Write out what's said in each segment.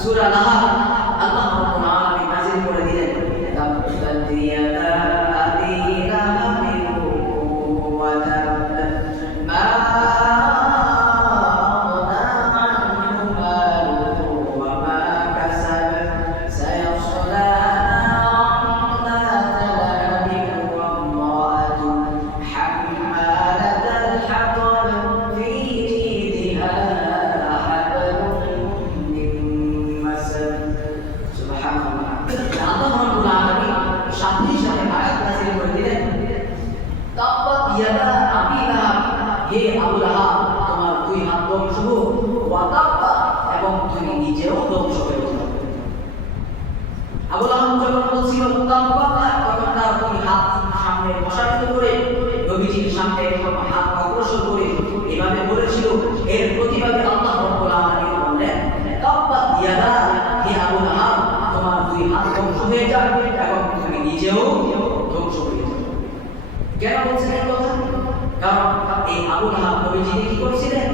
সূরা লাহা আল্লাহ রাব্বুল আলামিন নাযিল করে দিলেন তাব্বাত ইয়াদা আবিলা হে তোমার দুই হাত ধ্বংস হোক এবং তুমি নিজেও ধ্বংস হয়ে যখন বলছিল তখন তার দুই হাত সামনে প্রসারিত করে, নবীজির সামনে হাত অগ্রসর করে এভাবে বলেছিল, এর প্রতিবাদে আল্লাহ রাব্বুল আলামিন বললেন তাব্বাত ইয়াদা হে আবু লাহাব তোমার দুই হাত ধ্বংস হয়ে যাক এবং তুমি নিজেও ধ্বংস হয়ে যাও কেন বলছেন এই কথা কারণ এই আবু লাহাব নবীজি কি করেছিলেন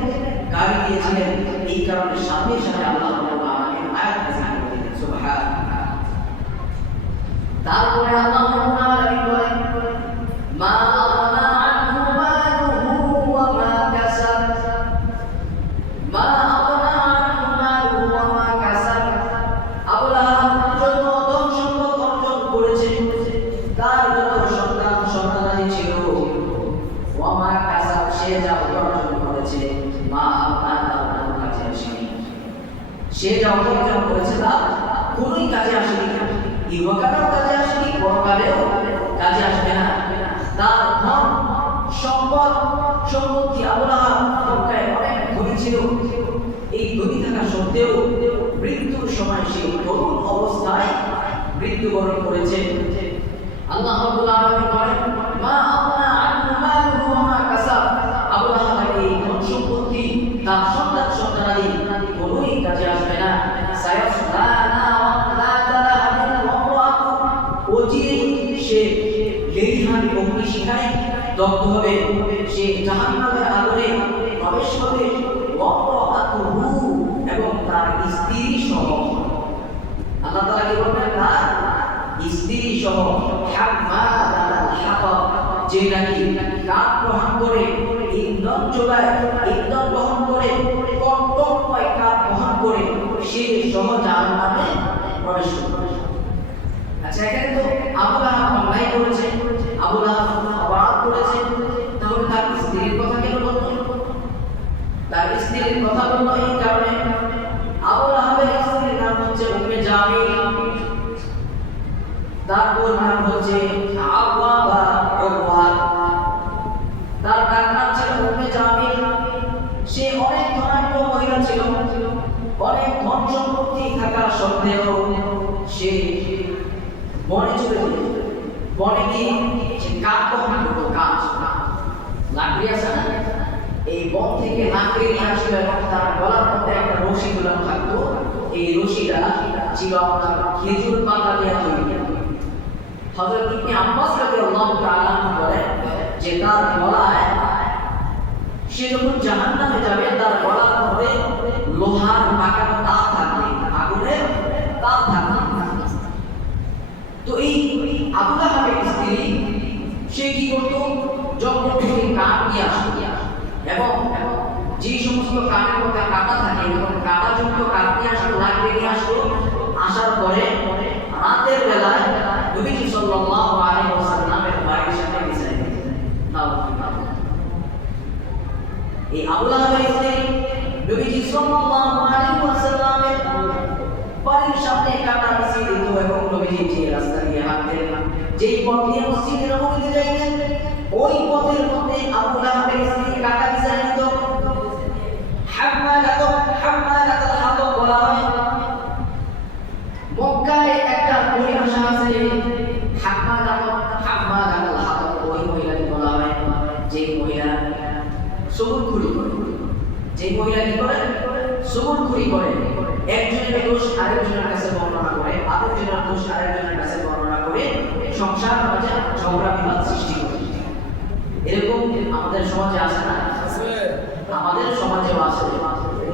গালি দিয়েছিলেন এই কারণে সাথে সাথে আল্লাহ রাব্বুল আলামিন আয়াত নাযিল করে দিলেন সুবহানাল্লাহ তারপরে আল্লাহ রাব্বুল আলামিন বলেন মা আগনা আনহু মালুহু ওয়া মা কাসাব মা আগনা আনহু মালুহু ওয়া মা কাসাব আবু লাহাব যত ধন সম্পদ অর্জন করেছে। তার যত সন্তান সন্তানাদি ছিল। ওয়া মা সে যা উপার্জন করেছে, মা আপনার তার কোনো কাজে আসেনি। সে যা উপার্জন করেছে, তা কোনোই কাজে আসেনি। ইহকালেও কাজে আসেনি, পরকালেও কাজে আসবে না। তার ধন, সম্পদ, সম্পত্তি আবহাওয়া অনেক ধনী ছিল। এই ধনী থাকা সত্ত্বেও মৃত্যুর সময় সে তরুণ অবস্থায় মৃত্যুবরণ করেছে। আল্লাহ রাব্বুল আলামিন বলেন, মা আনহু মা কাসাব। আবু এই সম্পত্তি তার সন্তান সন্তানাদি কোনোই কাজে আসবে না। সায়াসলা নারান যাতা লাহাবিন ওয়া ইমরাতু অচিরেই সে অগ্নিশিখায় দগ্ধ হবে। সে জাহান্নামের আগুনে প্রবেশ হবে ওয়া ইমরাতুহু এবং তার স্ত্রী সহ আল্লাহ তাআলা কি বলবেন তার স্ত্রী সহ হাম্মালাতাল হাতাব যে নাকি কাঠ গ্রহণ করে ইন্ধন ইন্ধন করে করে, সে সহ জাহান্নামে প্রবেশ আচ্ছা এখানে তো করেছে করেছে। তাহলে তার স্ত্রীর কথা কেন বলতো তার স্ত্রীর কথা বলল এই কারণে। আবু স্ত্রীর নাম হচ্ছে জামিল। তার বোন নাম হচ্ছে আওয়া বা উরওয়া তার ডাক নাম ছিল উম্মে জামিল সে অনেক ধনাঢ্য মহিলা ছিল অনেক ধন সম্পত্তি থাকা সত্ত্বেও সে বনে চলে যেত বনে গিয়ে সে কাঠ বহন করতো কাঠ লাকড়ি আছে না এই বন থেকে লাকড়ি নিয়ে আসলো এবং তার গলার মধ্যে একটা রশি ঝুলানো থাকতো এই রশিটা ছিল খেজুর পাতা দিয়ে তৈরি হযরত ইবনে আব্বাস রাদিয়াল্লাহু তাআলা বলেন যে তার গলায় সে যখন জাহান্নামে যাবে, তার গলার মধ্যে লোহার পাকানো তার থাকবে আগুনের তার থাকবে। তো এই আবু লাহাবের স্ত্রী, সে কি করতো? যখন থেকে কাঠ নিয়ে আসতো এবং যে সমস্ত কাঠের মধ্যে কাটা থাকে এরকম কাটাযুক্ত কাঠ নিয়ে আসতো লাগবে নিয়ে আসতো পরে রাতের বেলায় নবীজি সাল্লাল্লাহু আলাইহি ওয়াসাল্লামের বাড়ির সামনে বিছাই এই আবু লাহাবের স্ত্রী নবীজি সাল্লাল্লাহু আলাইহি ওয়াসাল্লামের বাড়ির সামনে কাটা বিছিয়ে দিত এবং নবীজি যে রাস্তা দিয়ে হাঁটতেন, যেই পথ দিয়ে মসজিদে নববীতে যাইতেন, ওই পথের মধ্যে আবু লাহাবের স্ত্রী কাটা বিছিয়ে দিত হাম্মালাত হাম্মালাতুল হাতব বলা হয় মক্কায় একটা পরিভাষা আছে হাম্মালাত হাম্মালাতুল হাতব ওই মহিলাকে বলা হয় যে মহিলা সবুর খুরি করে যে মহিলা কি করে সবুর খুরি করে একজনের দোষ আরেকজনের কাছে বর্ণনা করে, আরেকজনের দোষ আরেকজনের কাছে বর্ণনা করে সংসার মাঝে ঝগড়া বিবাদ সৃষ্টি করে। এরকম আমাদের সমাজে আছে না? আমাদের সমাজেও আছে।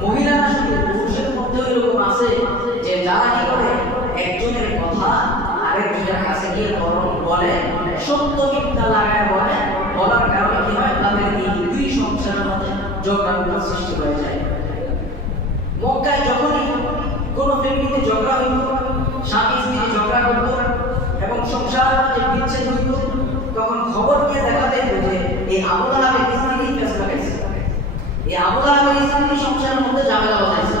মহিলারা শুধু পুরুষের মধ্যেও এরকম আছে যে যারা কি করে? একজনের কথা আরেকজনের কাছে গিয়ে বলে, সত্য মিথ্যা লাগায় বলে বলার কারণে কি হয় তাদের এই দুই সংসারের মধ্যে ঝগড়া সৃষ্টি হয়ে যায়। মক্কায় যখনই কোনো ফ্যামিলিতে ঝগড়া হইত, স্বামী স্ত্রী ঝগড়া করত এবং সংসার যে বিচ্ছেদ হইত, তখন খবর নিয়ে দেখা যে এই আবুল আহমেদ স্ত্রী পেশ লাগাইছে এই আবুল আহমেদ স্ত্রী সংসারের মধ্যে ঝামেলা বাজাইছে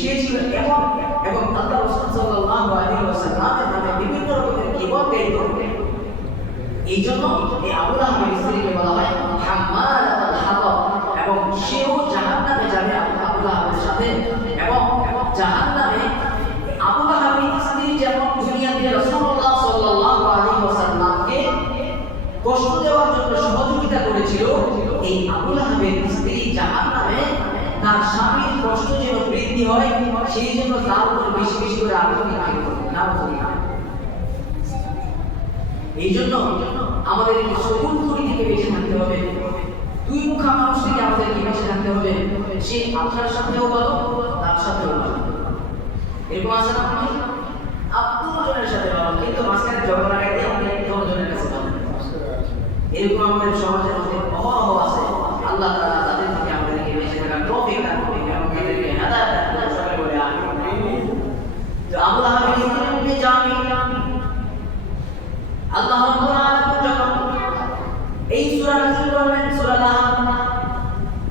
সে ছিল এমন এবং আল্লাহ রসুল সাল্লাল্লাহু আলাইহি ওয়াসাল্লামের বিভিন্ন রকমের গাইত এই জন্য এই আবুল আহমেদ স্ত্রীকে বলা হয় হাম্মালাতুল হাতাব এবং সেও জাহান্নামে যাবে আবুল আহমেদের সাথে এবং জাহান্নামে আবুল আহমেদ স্ত্রী যেমন দুনিয়াতে রাসূলুল্লাহ সাল্লাল্লাহু আলাইহি ওয়াসাল্লামকে কষ্ট দেওয়ার জন্য সহযোগিতা করেছিল এই আবুল আহমেদ স্ত্রী জাহান্নামে তার স্বামীর কষ্ট যেন বৃদ্ধি হয়, সেই জন্য তার উপর বেশি বেশি করে নিক্ষেপ করে না এই জন্য আমাদের সবুজ করি থেকে বেঁচে থাকতে হবে। দুই মুখা মানুষ থেকে আমাদেরকে বেঁচে থাকতে হবে। সে আপনার সাথেও বলো, তার সাথেও বলো। এরকম আছে না আপনি আপনি জনের সাথে বলো, কিন্তু মাঝখানে ঝগড়া লাগাই দিয়ে আপনি জনের কাছে বলেন এরকম আমাদের সমাজের মধ্যে অহরহ আছে। আল্লাহ তাআলা তাদের থেকে আমাদেরকে বেঁচে থাকার তৌফিক দান করুন এবং তাদেরকে হেদায়েত দান করুন সবাই বলে আমিন তো আল্লাহ হাবিব ইসলামকে জামি আল্লাহ রাব্বুল আলামিন যখন এই সূরা নাযিল করলেন সূরা লাহব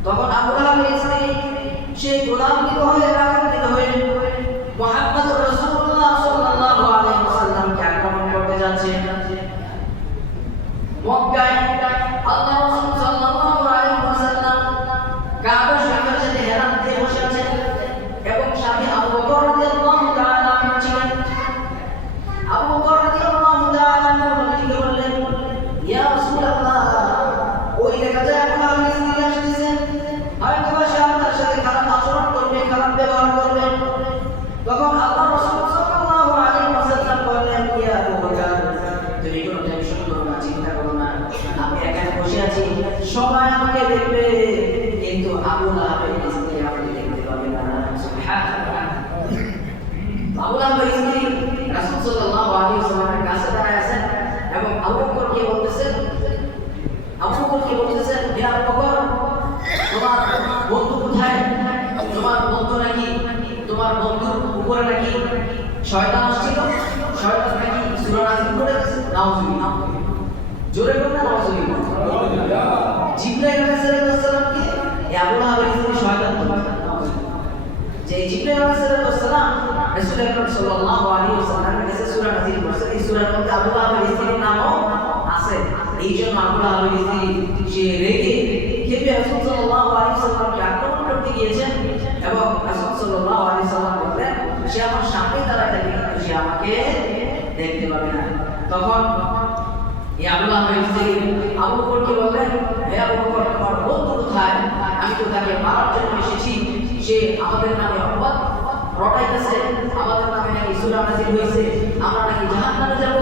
তখন আবু লাহাবের স্ত্রী সে গোলামদিত হয়ে রাগান্বিত হয়ে মুহাম্মদ রাসূলুল্লাহ সাল্লাল্লাহু আলাইহি ওয়াসাল্লামকে আক্রমণ করতে যাচ্ছে মক্কায় আল্লাহ রাসূল সাল্লাল্লাহু আলাইহি ওয়াসাল্লাম কাবা শরীফের সাথে হেরাম দিয়ে বসে আছেন এবং স্বামী আবু বকর রাদিয়াল্লাহু তাআলা আনহু ছিলেন আবু বকর রাদিয়াল্লাহু তাআলা আনহু নবীজিকে বললেন ইয়া রাসূলুল্লাহ ওই দেখা যায় আপনার আমি স্ত্রী আসতেছেন হয়তো বা সে আপনার সাথে খারাপ আচরণ করবে খারাপ ব্যবহার করবে তখন আল্লাহ রাসূল সাল্লাল্লাহু আলাইহি ওয়াসাল্লাম বললেন ইয়া আবু বকর তুমি কোনো টেনশন করো না চিন্তা করো না আমি এখানে বসে আছি সবাই আমাকে দেখবে কিন্তু আবু লাহাবের স্ত্রী আমাকে দেখতে পাবে না সুবহানাল্লাহ আবু লাহাবের স্ত্রী রাসূল সাল্লাল্লাহু আলাইহি ওয়াসাল্লামের কাছে দাঁড়ায় আছেন এবং আবু বকর কে বলতেছেন আবু বকর কে বলতেছেন হে আবু বকর তোমার বন্ধু কোথায় তোমার বন্ধু নাকি তোমার বন্ধুর উপরে নাকি শয়তান আসছিল শয়তান নাকি যে এই আছে। এই জন্য সে রেগে ক্ষেপে রাসূল সাল্লাল্লাহু আলাইহি ওয়াসাল্লামকে আক্রমণ করতে গিয়েছেন এবং রাসূল সাল্লাল্লাহু আলাইহি ওয়াসাল্লাম বললেন সে আমার সামনে দাঁড়ায় থাকে কিন্তু সে আমাকে দেখতে পাবে না তখন এই আবু লাহাবের স্ত্রী আবু বকরকে বললেন হে আবু বকর তোমার বন্ধু কোথায় আমি তো তাকে মারার জন্য এসেছি সে আমাদের নামে অপবাদ রটাইতেছে, আমাদের নামে নাকি সূরা নাযিল হয়েছে, আমরা নাকি জাহান্নামে যাব,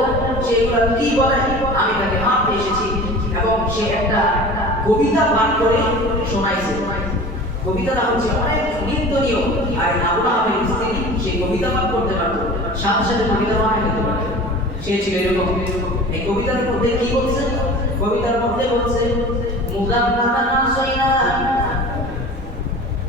সে এগুলো কি বলে? আমি তাকে মারতে এসেছি। এবং সে একটা কবিতা পাঠ করে শোনাইছে। কবিতাটা হচ্ছে অনেক নিন্দনীয়। আর আবু লাহাবের স্ত্রী, সে কবিতা পাঠ করতে পারতো। সাথে সাথে কবিতা বানাই দিতে পারতো। সে ছিল এরকম। এই কবিতার মধ্যে কি বলছে? কবিতার মধ্যে বলছে মুদান্নাতান সৈনা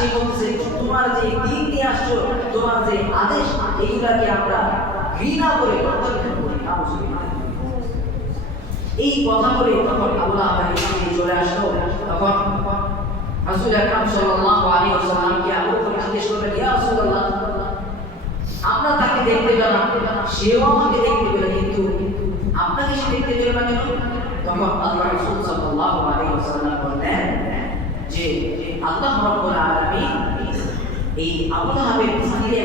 সে বলছে তোমার যে দিন নিয়ে আসছো, তোমার যে আদেশ, এইগুলাকে আমরা ঘৃণা করে প্রত্যাখ্যান করি। এই কথা বলে তখন আল্লাহ চলে আসলো। তখন সাল্লাল্লাহু আলাইহি ওয়াসাল্লামকে জিজ্ঞেস করলেন, ইয়া রাসূলুল্লাহ, আমরা তাকে দেখতে পেলাম সেও আমাকে দেখতে পেল, কিন্তু আপনাকে সে দেখতে পেল না কেন? তখন আল্লাহ রাসূল সাল্লাল্লাহু আলাইহি ওয়াসাল্লাম বললেন যে আল্লাহ রব্বুল আলামিন এই আবু তাহাবের স্ত্রী